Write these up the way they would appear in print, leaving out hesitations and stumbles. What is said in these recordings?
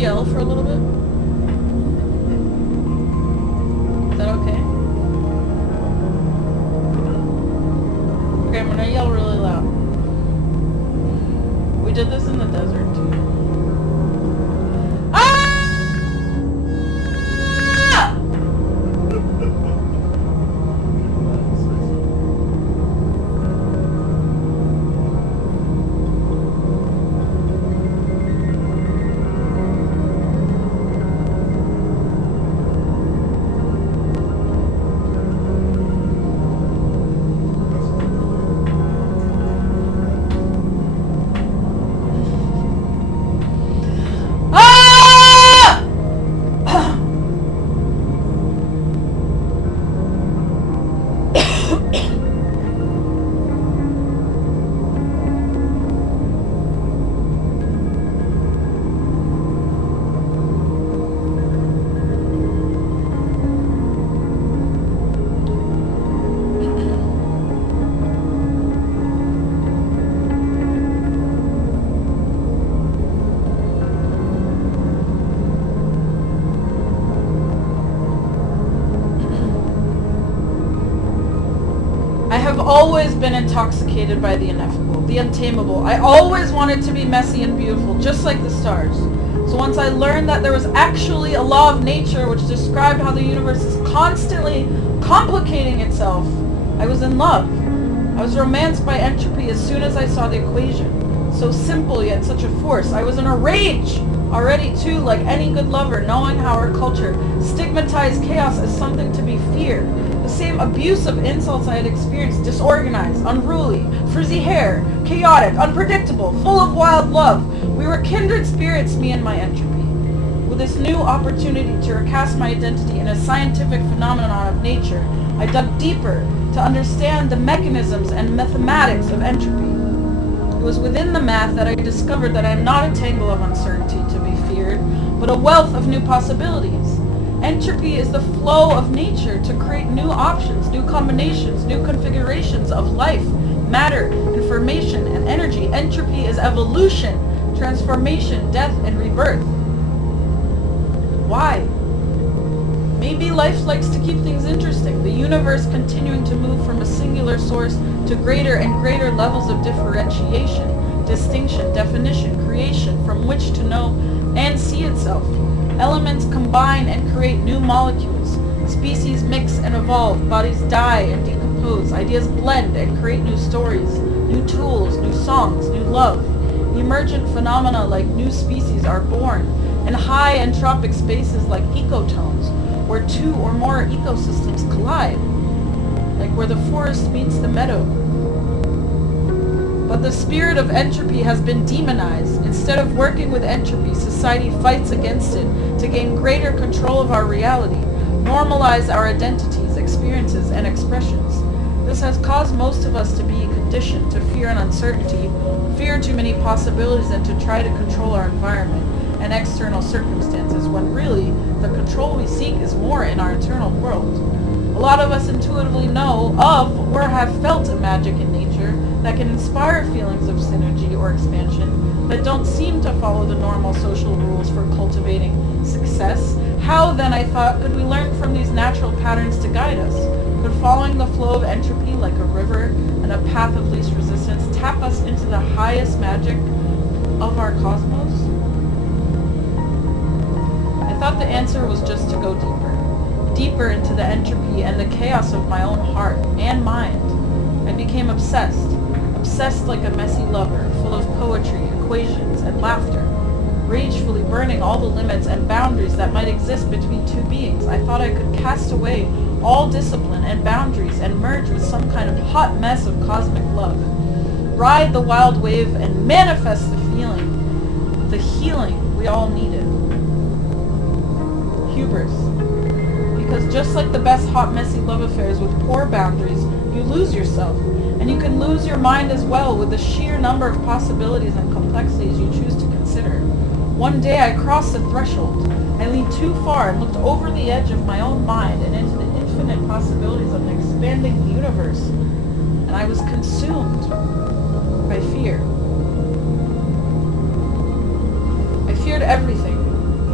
yell for a little bit? Is that okay? Okay, I'm gonna yell really loud. We did this in the desert too. Ah! I have always been intoxicated by the ineffable, the untamable. I always wanted to be messy and beautiful, just like the stars. So once I learned that there was actually a law of nature which described how the universe is constantly complicating itself, I was in love. I was romanced by entropy as soon as I saw the equation. So simple yet such a force. I was in a rage already too, like any good lover, knowing how our culture stigmatized chaos as something to be feared. The same abuse of insults I had experienced, disorganized, unruly, frizzy hair, chaotic, unpredictable, full of wild love. We were kindred spirits, me and my entropy. With this new opportunity to recast my identity in a scientific phenomenon of nature, I dug deeper to understand the mechanisms and mathematics of entropy. It was within the math that I discovered that I am not a tangle of uncertainty to be feared, but a wealth of new possibilities. Entropy is the flow of nature to create new options, new combinations, new configurations of life, matter, information, and energy. Entropy is evolution, transformation, death, and rebirth. Why? Maybe life likes to keep things interesting, the universe continuing to move from a singular source to greater and greater levels of differentiation, distinction, definition, creation, from which to know and see itself. Elements combine and create new molecules. Species mix and evolve. Bodies die and decompose. Ideas blend and create new stories, new tools, new songs, new love. Emergent phenomena like new species are born, and high entropic spaces like ecotones, where two or more ecosystems collide, like where the forest meets the meadow. But the spirit of entropy has been demonized. Instead of working with entropy, society fights against it to gain greater control of our reality, normalize our identities, experiences, and expressions. This has caused most of us to be conditioned to fear and uncertainty, fear too many possibilities, and to try to control our environment and external circumstances, when really the control we seek is more in our internal world. A lot of us intuitively know of or have felt a magic in nature that can inspire feelings of synergy or expansion that don't seem to follow the normal social rules for cultivating success. How then, I thought, could we learn from these natural patterns to guide us? Could following the flow of entropy like a river and a path of least resistance tap us into the highest magic of our cosmos? I thought the answer was just to go deeper into the entropy and the chaos of my own heart and mind. I became obsessed like a messy lover, full of poetry, equations, and laughter, ragefully burning all the limits and boundaries that might exist between two beings. I thought I could cast away all discipline and boundaries and merge with some kind of hot mess of cosmic love, ride the wild wave and manifest the feeling, the healing we all needed. Hubris. Because just like the best hot, messy love affairs with poor boundaries, you lose yourself. And you can lose your mind as well with the sheer number of possibilities and complexities you choose to consider. One day I crossed the threshold. I leaned too far and looked over the edge of my own mind and into the infinite possibilities of an expanding universe. And I was consumed by fear. I feared everything.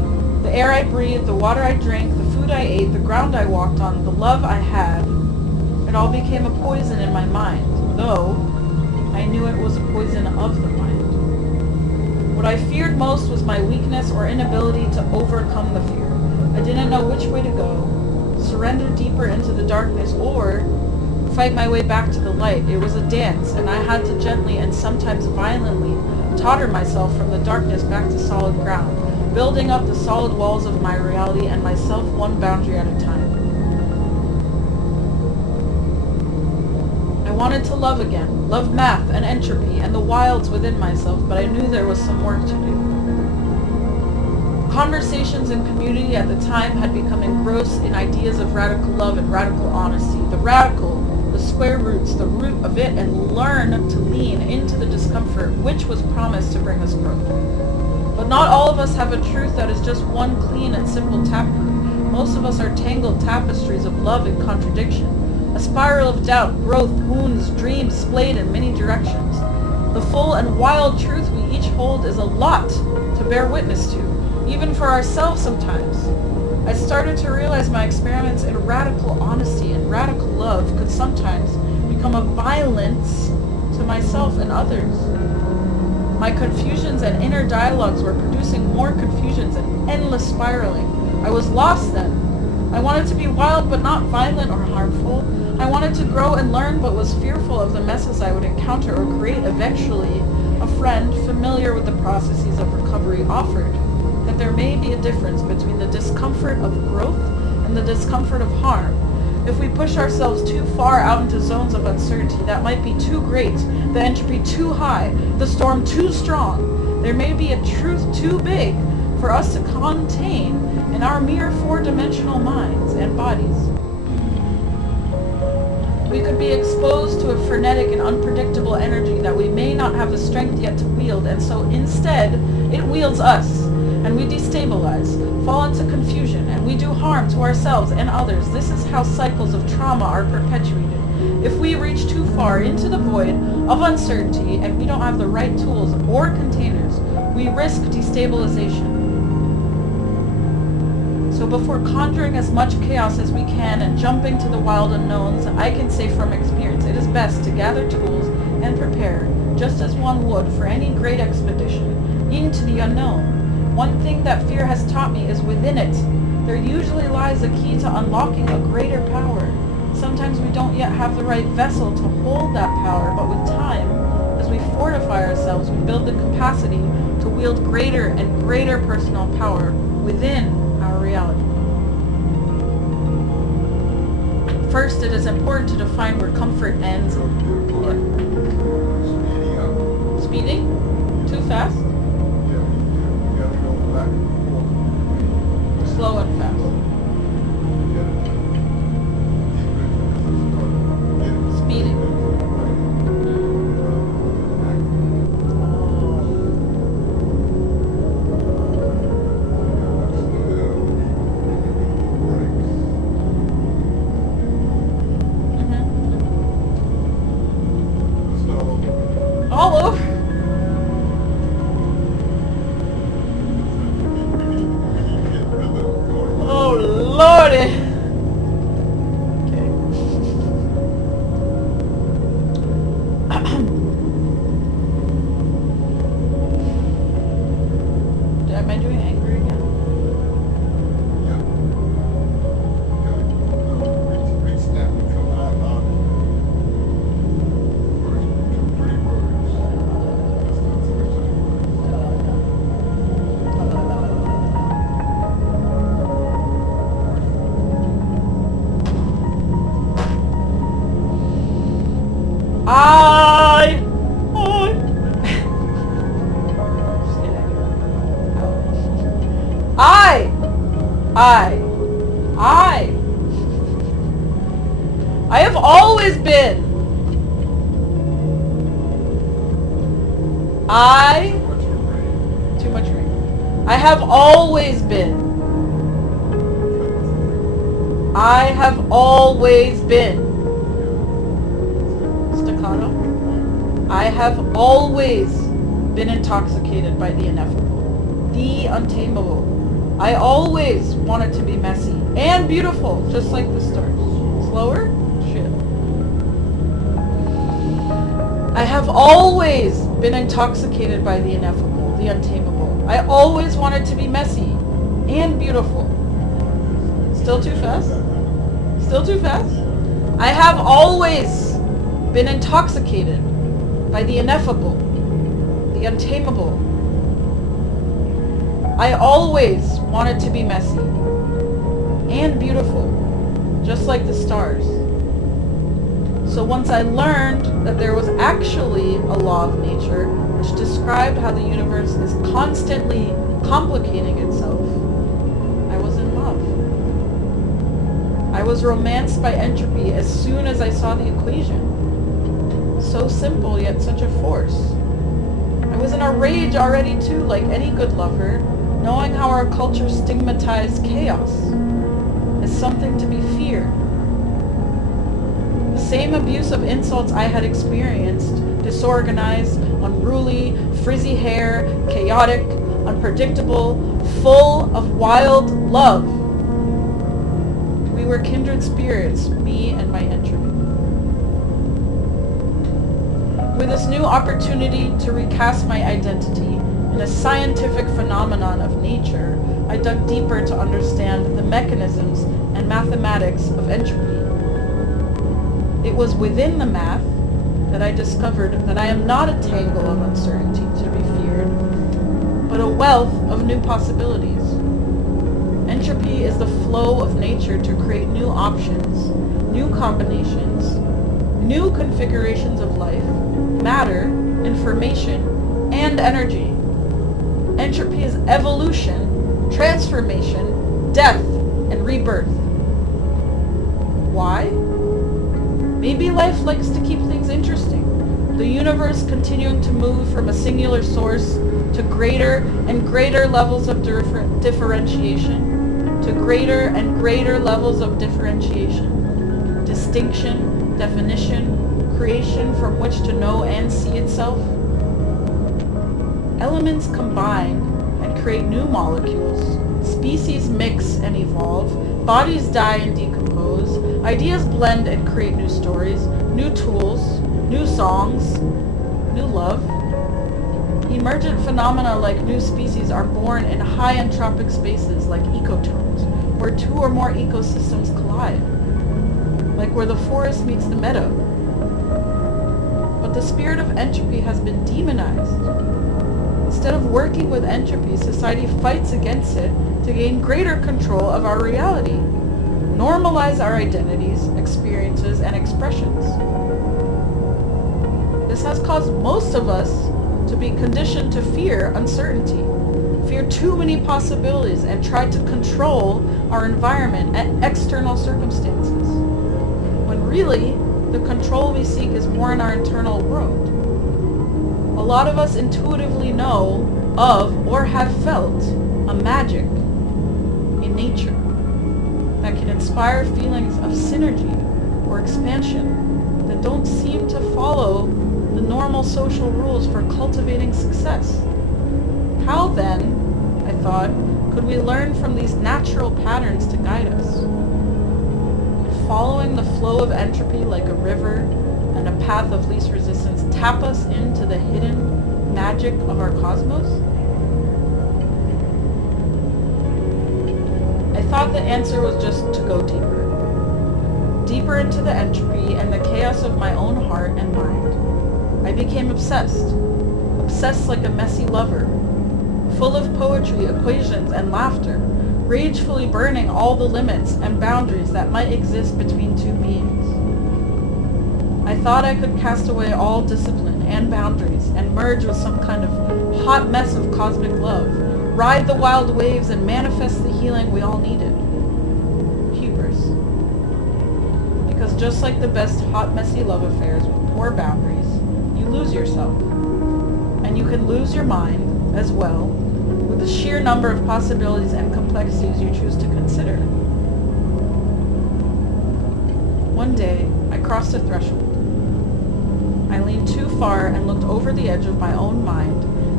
breathed, the water I drank, the food I ate, the ground I walked on, the love I had, it all became a poison in my mind, though I knew it was a poison of the mind. What I feared most was my weakness or inability to overcome the fear. I didn't know which way to go, surrender deeper into the darkness, or fight my way back to the light. It was a dance, and I had to gently and sometimes violently totter myself from the darkness back to solid ground, building up the solid walls of my reality and myself one boundary at a time. I wanted to love again, love math and entropy and the wilds within myself, but I knew there was some work to do. Conversations in community at the time had become engrossed in ideas of radical love and radical honesty. The radical, the square roots, the root of it, and learn to lean into the discomfort which was promised to bring us growth. But not all of us have a truth that is just one clean and simple taproot. Most of us are tangled tapestries of love and contradiction, a spiral of doubt, growth, wounds, dreams splayed in many directions. The full and wild truth we each hold is a lot to bear witness to, even for ourselves sometimes. I started to realize my experiments in radical honesty and radical love could sometimes become a violence to myself and others. My confusions and inner dialogues were producing more confusions and endless spiraling. I was lost then. I wanted to be wild but not violent or harmful. I wanted to grow and learn but was fearful of the messes I would encounter or create eventually. A friend familiar with the processes of recovery offered that there may be a difference between the discomfort of growth and the discomfort of harm. If we push ourselves too far out into zones of uncertainty that might be too great, the entropy too high, the storm too strong, there may be a truth too big for us to contain in our mere four-dimensional minds and bodies. We could be exposed to a frenetic and unpredictable energy that we may not have the strength yet to wield, and so instead, it wields us, and we destabilize, fall into confusion, and we do harm to ourselves and others. This is how cycles of trauma are perpetuated. If we reach too far into the void of uncertainty and we don't have the right tools or containers, we risk destabilization. So before conjuring as much chaos as we can and jumping to the wild unknowns, I can say from experience, it is best to gather tools and prepare, just as one would for any great expedition, into the unknown. One thing that fear has taught me is within it, there usually lies a key to unlocking a greater power. Sometimes we don't yet have the right vessel to hold that power, but with time, as we fortify ourselves, we build the capacity to wield greater and greater personal power within our reality. First, it is important to define where comfort ends. Speeding? Too fast? Slow and fast. Speeding. All over. Oh Lordy. Okay. Am I doing angry again? I have always been. Too much rain. I have always been. I have always been. Staccato. I have always been intoxicated by the ineffable, the untamable, I always wanted to be messy and beautiful, just like the stars. Slower? Shit. I have always been intoxicated by the ineffable, the untamable. I always wanted to be messy and beautiful. Still too fast? Still too fast? I have always been intoxicated by the ineffable, the untamable. I always wanted to be messy and beautiful, just like the stars. So once I learned that there was actually a law of nature which described how the universe is constantly complicating itself, I was in love. I was romanced by entropy as soon as I saw the equation. So simple, yet such a force. I was in a rage already too, like any good lover, knowing how our culture stigmatized chaos as something to be feared. The same abuse of insults I had experienced, disorganized, unruly, frizzy hair, chaotic, unpredictable, full of wild love. We were kindred spirits, me and my entropy. With this new opportunity to recast my identity in a scientific phenomenon of nature, I dug deeper to understand the mechanisms and mathematics of entropy. It was within the math that I discovered that I am not a tangle of uncertainty to be feared, but a wealth of new possibilities. Entropy is the flow of nature to create new options, new combinations, new configurations of life, matter, information, and energy. Entropy is evolution, transformation, death, and rebirth. Why? Maybe life likes to keep things interesting. The universe continuing to move from a singular source to greater and greater levels of differentiation, to greater and greater levels of differentiation, distinction, definition, creation from which to know and see itself. Elements combine and create new molecules. Species mix and evolve. Bodies die and decompose. Ideas blend and create new stories, new tools, new songs, new love. Emergent phenomena like new species are born in high entropic spaces like ecotones, where two or more ecosystems collide, like where the forest meets the meadow. But the spirit of entropy has been demonized. Instead of working with entropy, society fights against it to gain greater control of our reality, normalize our identities, experiences, and expressions. This has caused most of us to be conditioned to fear uncertainty, fear too many possibilities, and try to control our environment and external circumstances, when really, the control we seek is more in our internal world. A lot of us intuitively know of or have felt a magic in nature that can inspire feelings of synergy or expansion that don't seem to follow the normal social rules for cultivating success. How then, I thought, could we learn from these natural patterns to guide us? Could following the flow of entropy like a river and a path of least resistance tap us into the hidden magic of our cosmos? I thought the answer was just to go deeper. Deeper into the entropy and the chaos of my own heart and mind. I became obsessed. Obsessed like a messy lover. Full of poetry, equations, and laughter. Ragefully burning all the limits and boundaries that might exist between two beings. I thought I could cast away all discipline and boundaries and merge with some kind of hot mess of cosmic love, ride the wild waves and manifest the healing we all needed. Hubris. Because just like the best hot messy love affairs with poor boundaries, you lose yourself. And you can lose your mind as well with the sheer number of possibilities and complexities you choose to consider. One day, I crossed a threshold. I leaned too far and looked over the edge of my own mind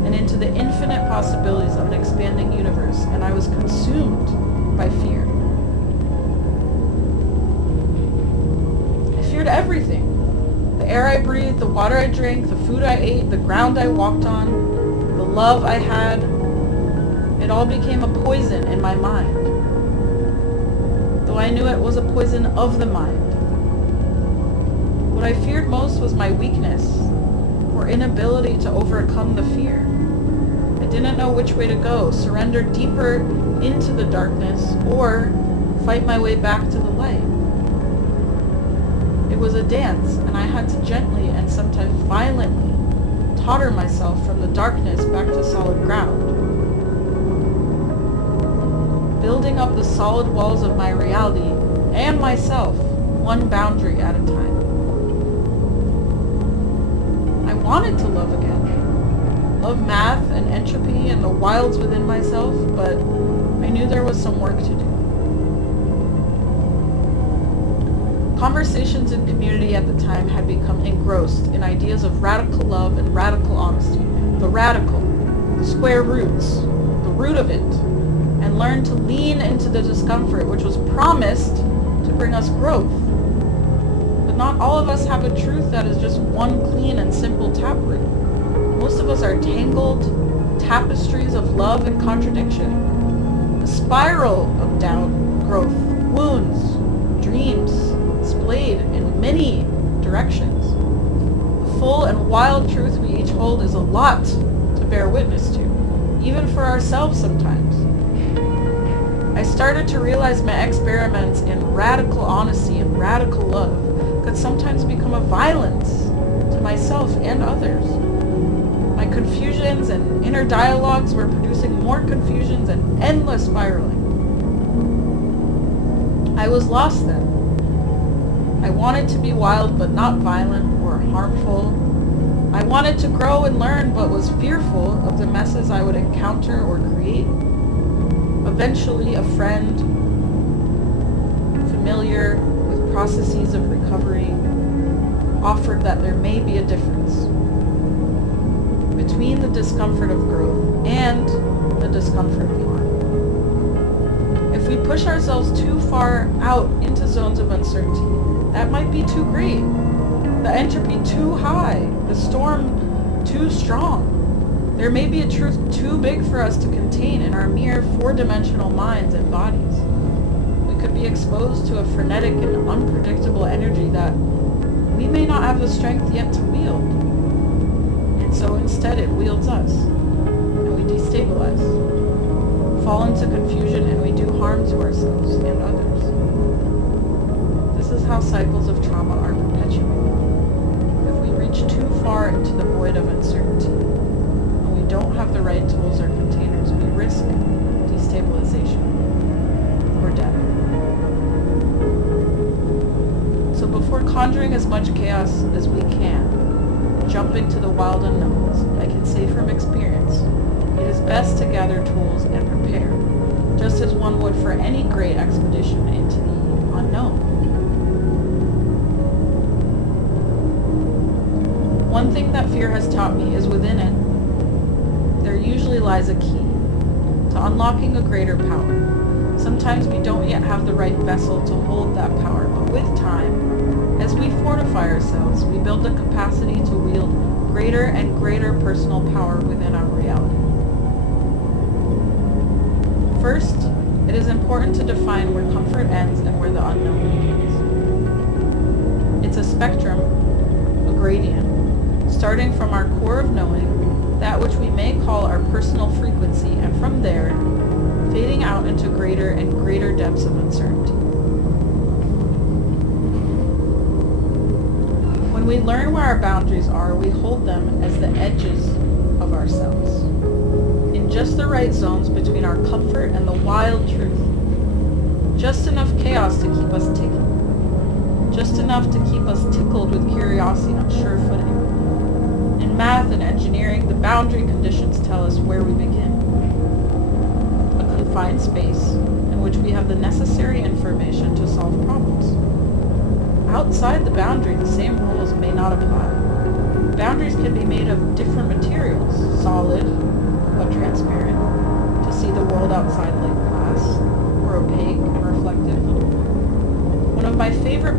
and into the infinite possibilities of an expanding universe, and I was consumed by fear. I feared everything. The air I breathed, the water I drank, the food I ate, the ground I walked on, the love I had. It all became a poison in my mind, though I knew it was a poison of the mind. What I feared most was my weakness, or inability to overcome the fear. I didn't know which way to go, surrender deeper into the darkness, or fight my way back to the light. It was a dance, and I had to gently and sometimes violently totter myself from the darkness back to solid ground, building up the solid walls of my reality and myself, one boundary at a time. I wanted to love again, love math and entropy and the wilds within myself, but I knew there was some work to do. Conversations in community at the time had become engrossed in ideas of radical love and radical honesty, the radical, the square roots, the root of it, and learned to lean into the discomfort which was promised to bring us growth. But not all of us have a truth that is just one clean and simple taproot. Most of us are tangled tapestries of love and contradiction, a spiral of doubt, growth, wounds, dreams, splayed in many directions. The full and wild truth we each hold is a lot to bear witness to, even for ourselves sometimes. I started to realize my experiments in radical honesty and radical love could sometimes become a violence to myself and others. My confusions and inner dialogues were producing more confusions and endless spiraling. I was lost then. I wanted to be wild but not violent or harmful. I wanted to grow and learn but was fearful of the messes I would encounter or create. Eventually, a friend, familiar with processes of recovery, offered that there may be a difference between the discomfort of growth and the discomfort of harm. If we push ourselves too far out into zones of uncertainty, that might be too great, the entropy too high, the storm too strong. There may be a truth too big for us to contain in our mere four-dimensional minds and bodies. We could be exposed to a frenetic and unpredictable energy that we may not have the strength yet to wield. And so instead it wields us, and we destabilize, fall into confusion, and we do harm to ourselves and others. This is how cycles of trauma are perpetuated. If we reach too far into the void of uncertainty, don't have the right tools or containers, we risk destabilization or death. So before conjuring as much chaos as we can, jump into the wild unknowns, I can say from experience, it is best to gather tools and prepare, just as one would for any great expedition into the unknown. One thing that fear has taught me is within it, there usually lies a key to unlocking a greater power. Sometimes we don't yet have the right vessel to hold that power, but with time, as we fortify ourselves, we build the capacity to wield greater and greater personal power within our reality. First, it is important to define where comfort ends and where the unknown begins. It's a spectrum, a gradient, starting from our core of knowing, that which we may call our personal frequency, and from there, fading out into greater and greater depths of uncertainty. When we learn where our boundaries are, we hold them as the edges of ourselves, in just the right zones between our comfort and the wild truth. Just enough chaos to keep us ticking, just enough to keep us tickled with curiosity on sure footing. In math and engineering, the boundary conditions tell us where we begin. A confined space in which we have the necessary information to solve problems. Outside the boundary, the same rules may not apply. Boundaries can be made of different materials, solid,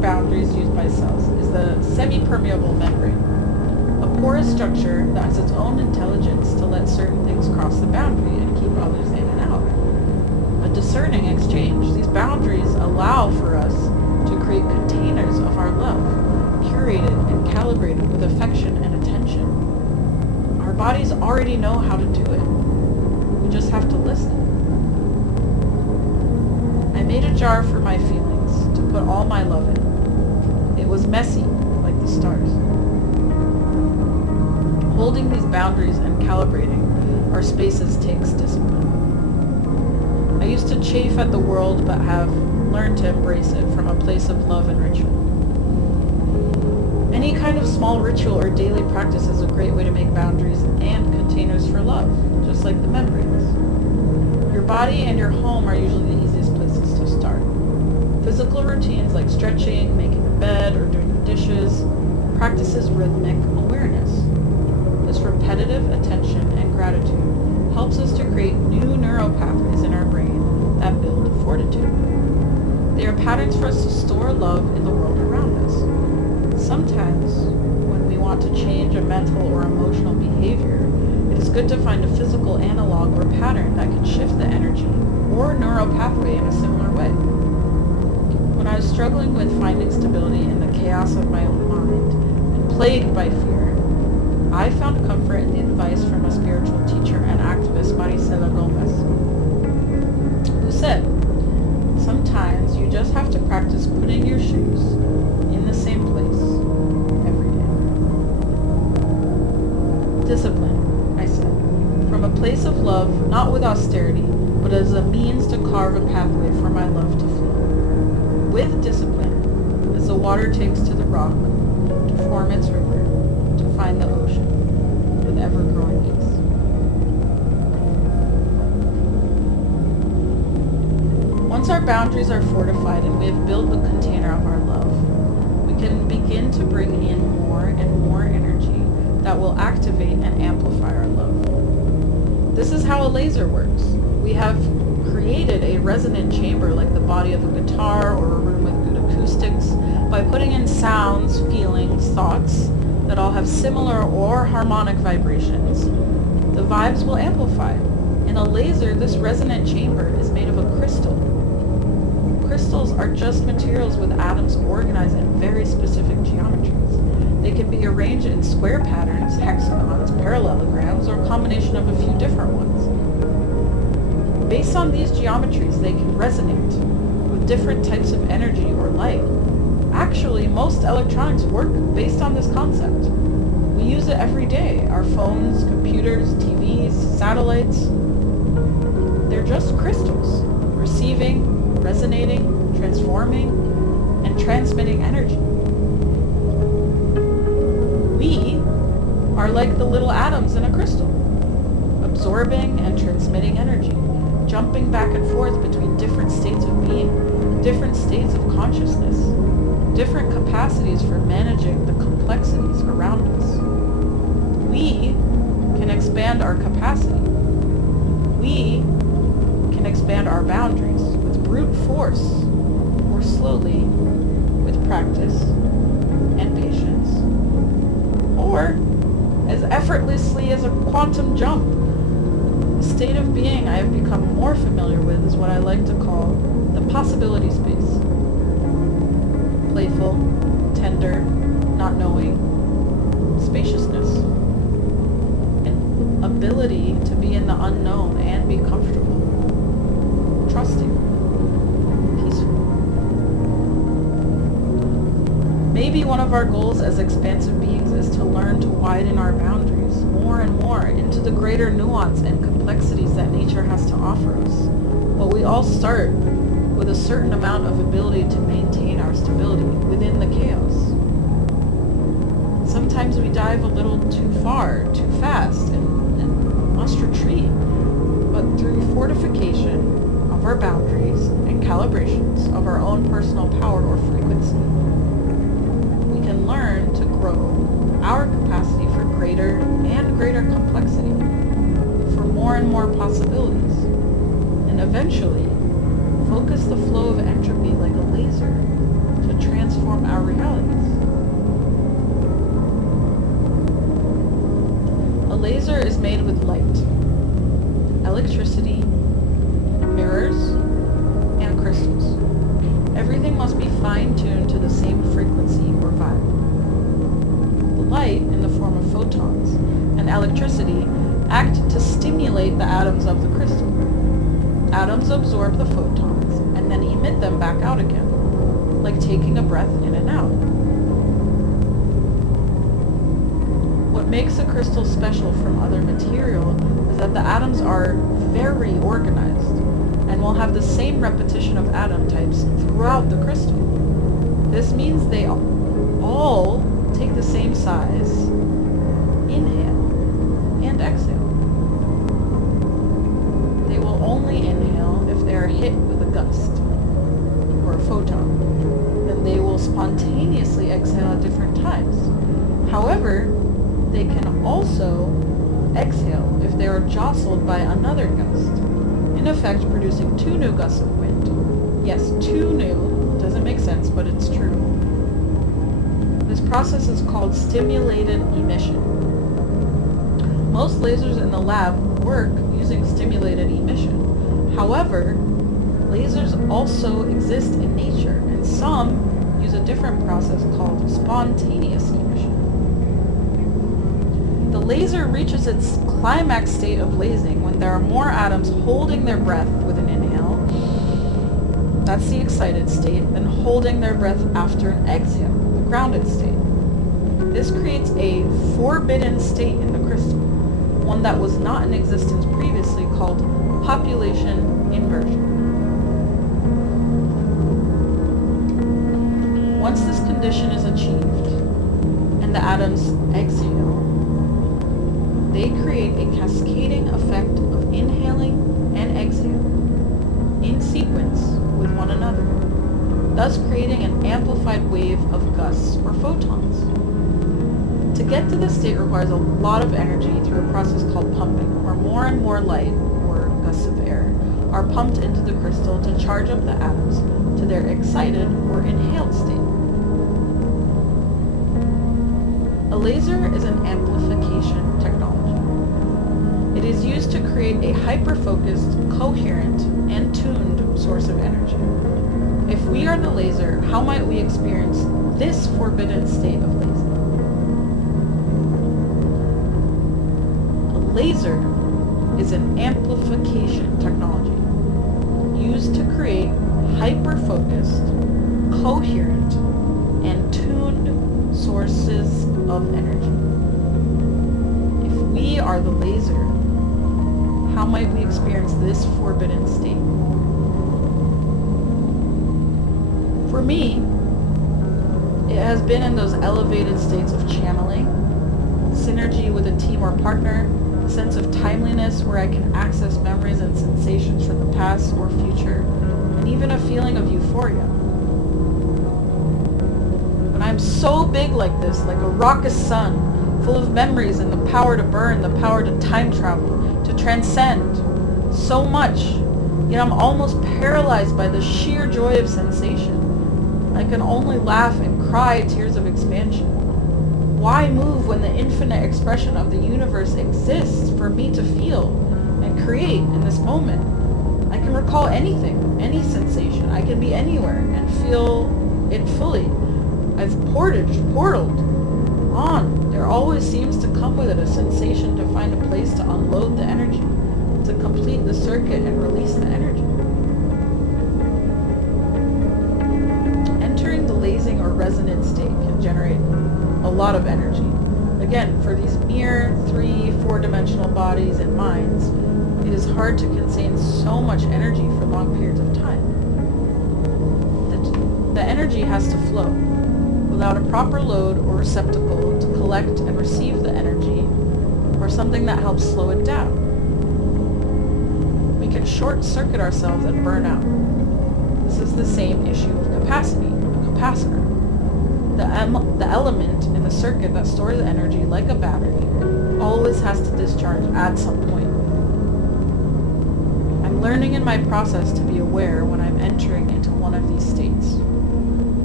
boundaries used by cells is the semi-permeable membrane, a porous structure that has its own intelligence to let certain things cross the boundary and keep others in and out. A discerning exchange. These boundaries allow for us to create containers of our love, curated and calibrated with affection and attention. Our bodies already know how to do it. We just have to listen. I made a jar for my feelings to put all my love in. It was messy, like the stars. Holding these boundaries and calibrating our spaces takes discipline. I used to chafe at the world, but have learned to embrace it from a place of love and ritual. Any kind of small ritual or daily practice is a great way to make boundaries and containers for love, just like the membranes. Your body and your home are usually the easiest places to start. Physical routines like stretching, making a bed, or doing the dishes practices rhythmic awareness. This repetitive attention and gratitude helps us to create new neural pathways in our brain that build fortitude. They are patterns for us to store love in the world around us. Sometimes, when we want to change a mental or emotional behavior, it is good to find a physical analog or pattern that can shift the energy or neural pathway in a similar way. When I was struggling with finding stability in the chaos of my own mind and plagued by fear, I found comfort in the advice from a spiritual teacher and activist, Marisela Gomez, who said, sometimes you just have to practice putting your shoes in the same place every day. Discipline, I said, from a place of love, not with austerity, but as a means to carve a pathway for my love to flow. With discipline, as the water takes to the rock to form its river, to find the ocean with ever-growing ease. Once our boundaries are fortified and we have built the container of our love, we can begin to bring in more and more energy that will activate and amplify our love. This is how a laser works. We have created a resonant chamber like the body of a guitar or a room with good acoustics by putting in sounds, feelings, thoughts that all have similar or harmonic vibrations. The vibes will amplify. In a laser, this resonant chamber is made of a crystal. Crystals are just materials with atoms organized in very specific geometries. They can be arranged in square patterns, hexagons, parallelograms, or a combination of a few different ones. Based on these geometries, they can resonate with different types of energy or light. Actually, most electronics work based on this concept. We use it every day. Our phones, computers, TVs, satellites. They're just crystals, receiving, resonating, transforming, and transmitting energy. We are like the little atoms in a crystal, absorbing and transmitting energy, jumping back and forth between different states of being, different states of consciousness, different capacities for managing the complexities around us. We can expand our capacity. We can expand our boundaries with brute force or slowly with practice and patience, or as effortlessly as a quantum jump. A state of being I have become more familiar with is what I like to call the possibility space. Playful, tender, not knowing, spaciousness, an ability to be in the unknown and be comfortable, trusting, peaceful. Maybe one of our goals as expansive beings is to learn to widen our boundaries more and more into the greater nuance and complexities that nature has to offer us. But we all start with a certain amount of ability to maintain our stability within the chaos. Sometimes we dive a little too far, too fast, and must retreat. But through fortification of our boundaries and calibrations of our own personal power or frequency, we can learn to grow our capacity for greater and greater complexity, for more and more possibilities, and eventually focus the flow of entropy like a laser to can transform our realities. A laser is made with light, electricity, mirrors, and crystals. Everything must be fine-tuned to the same frequency or vibe. The light, in the form of photons, and electricity act to stimulate the atoms of the crystal. Atoms absorb the photons and then emit them back out again, like taking a breath in and out. What makes a crystal special from other material is that the atoms are very organized and will have the same repetition of atom types throughout the crystal. This means they all take the same size, inhale, and exhale. They will only inhale if they are hit with a gust or a photon. Then they will spontaneously exhale at different times. However, they can also exhale if they are jostled by another gust, in effect producing 2 new gusts of wind. Yes, 2 new. Doesn't make sense, but it's true. This process is called stimulated emission. Most lasers in the lab work using stimulated emission. However, lasers also exist in nature, and some use a different process called spontaneous emission. The laser reaches its climax state of lasing when there are more atoms holding their breath with an inhale, that's the excited state, than holding their breath after an exhale, the grounded state. This creates a forbidden state in the crystal, one that was not in existence previously, called population inversion. Once this condition is achieved and the atoms exhale, they create a cascading effect of inhaling and exhaling in sequence with one another, thus creating an amplified wave of gusts or photons. To get to this state requires a lot of energy through a process called pumping, where more and more light, or gusts of air, are pumped into the crystal to charge up the atoms to their excited or inhaled state. A laser is an amplification technology. It is used to create a hyper-focused, coherent, and tuned source of energy. If we are the laser, how might we experience this forbidden state of lasing? A laser is an amplification technology used to create hyper-focused, coherent, and tuned sources of energy. If we are the laser, how might we experience this forbidden state? For me, it has been in those elevated states of channeling, synergy with a team or partner, a sense of timeliness where I can access memories and sensations from the past or future, and even a feeling of euphoria. When I'm so big like this, like a raucous sun, full of memories and the power to burn, the power to time travel, to transcend so much, yet I'm almost paralyzed by the sheer joy of sensation. I can only laugh and cry tears of expansion. Why move when the infinite expression of the universe exists for me to feel and create in this moment? I can recall anything, any sensation. I can be anywhere and feel it fully. I've portaled on. There always seems to come with it a sensation to find a place to unload the energy, to complete the circuit and release the energy. Entering the lasing or resonant state can generate a lot of energy. Again, for these mere 3-4-dimensional bodies and minds, it is hard to contain so much energy for long periods of time. The energy has to flow. Without a proper load or receptacle to collect and receive the energy, or something that helps slow it down, we can short-circuit ourselves and burn out. This is the same issue of capacity, a capacitor. The element in the circuit that stores energy like a battery always has to discharge at some point. I'm learning in my process to be aware when I'm entering into one of these states.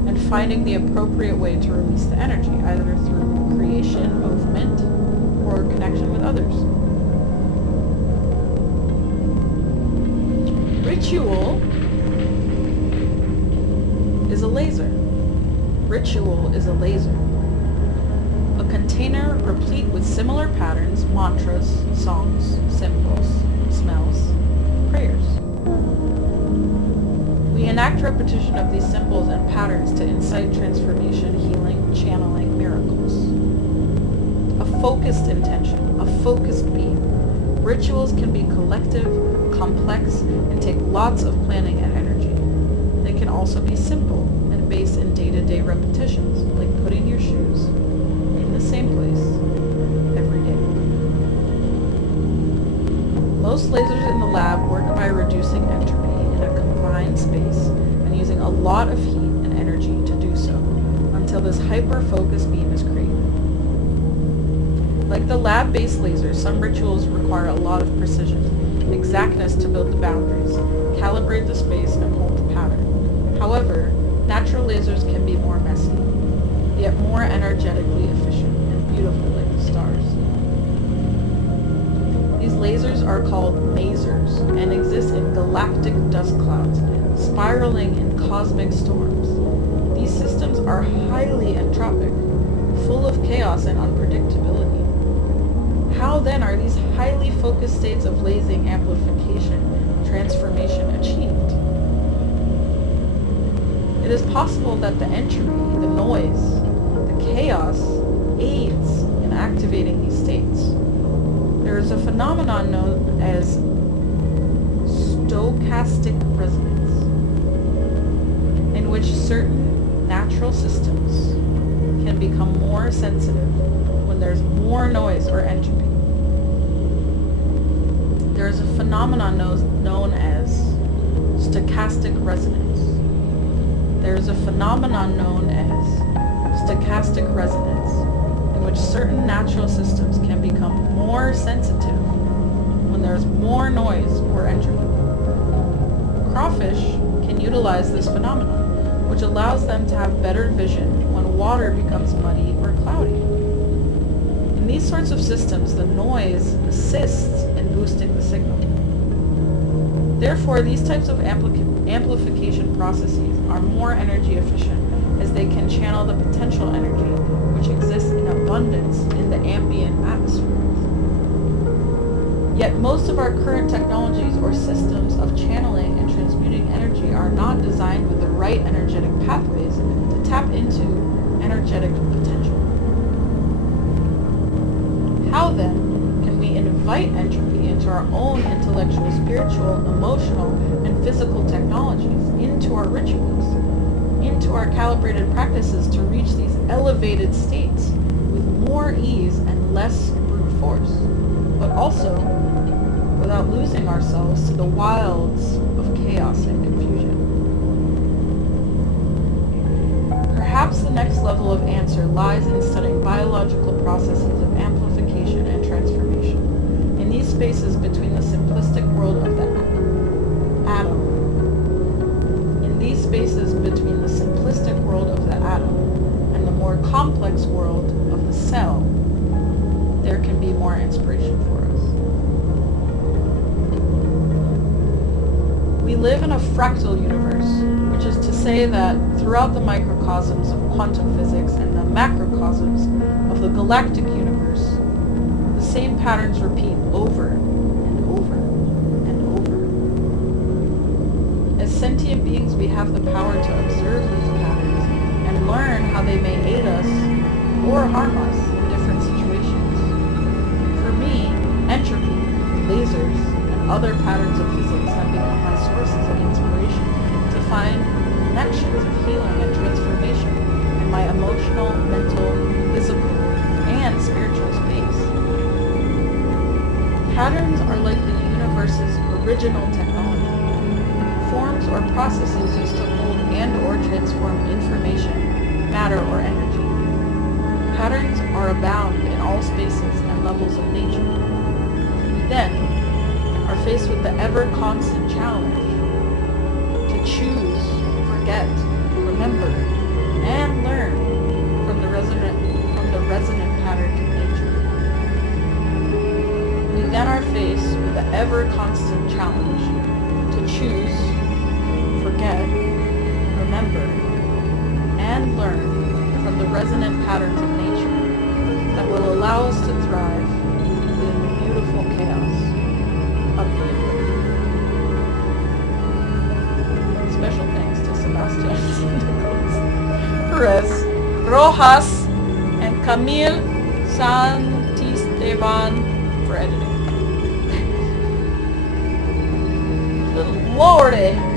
and finding the appropriate way to release the energy, either through creation, movement, or connection with others. Ritual is a laser. Ritual is a laser. A container replete with similar patterns, mantras, songs, symbols, smells, prayers. We enact repetition of these symbols and patterns to incite transformation, healing, channeling, miracles. A focused intention, a focused beam. Rituals can be collective, complex, and take lots of planning and energy. They can also be simple and based in day-to-day repetitions, like putting your shoes in the same place every day. Most lasers in the lab work by reducing entropy in a confined space and using a lot of heat and energy to do so, until this hyper-focused beam is created. Like the lab-based lasers, some rituals require a lot of precision, exactness to build the boundaries, calibrate the space, and hold the pattern. However, natural lasers can be more messy, yet more energetically efficient and beautiful like the stars. These lasers are called masers and exist in galactic dust clouds, spiraling in cosmic storms. These systems are highly entropic, full of chaos and unpredictability. How then are these highly focused states of lasing amplification, transformation achieved? It is possible that the entropy, the noise, the chaos aids in activating these states. There is a phenomenon known as stochastic resonance, in which certain natural systems can become more sensitive when there's more noise or entropy. There is a phenomenon known as stochastic resonance. There is a phenomenon known as stochastic resonance, in which certain natural systems can become more sensitive when there's more noise or entropy. Crawfish can utilize this phenomenon, which allows them to have better vision when water becomes muddy or cloudy. In these sorts of systems, the noise assists in boosting the signal. Therefore, these types of amplification processes are more energy efficient, as they can channel the potential energy which exists in abundance in the ambient atmosphere. Yet most of our current technologies or systems of channeling and transmuting energy are not designed with the right energetic pathways to tap into energetic potential. How then can we invite entropy into our own intellectual, spiritual, emotional, and physical technologies, into our rituals, into our calibrated practices to reach these elevated states with more ease and less brute force, but also without losing ourselves to the wilds of chaos and confusion? Perhaps the next level of answer lies in studying biological processes of amplification and transformation in these spaces between the simplistic world of the atom. In these spaces between the simplistic world of the atom and the more complex world of the cell, there can be more inspiration for us. We live in a fractal universe, which is to say that throughout the microcosms of quantum physics and the macrocosms of the galactic universe, the same patterns repeat over and over and over. As sentient beings, we have the power to observe these patterns and learn how they may aid us or harm us in different situations. For me, entropy, lasers, and other patterns of physics have become my sources of inspiration to find connections of healing and transformation in my emotional, mental, physical, and spiritual space. Patterns are like the universe's original technology, forms or processes used to hold and or transform information, matter, or energy. Patterns are abound in all spaces and levels of nature. We then are faced with the ever-constant challenge to choose, forget, remember, and learn from the resonant patterns of nature. We then are faced with the ever-constant challenge to choose, forget, remember, and learn from the resonant patterns of nature that will allow us to thrive within the beautiful chaos of the universe. Special thanks to Sebastian Perez Rojas and Camille Santisteban for editing. Good lordy!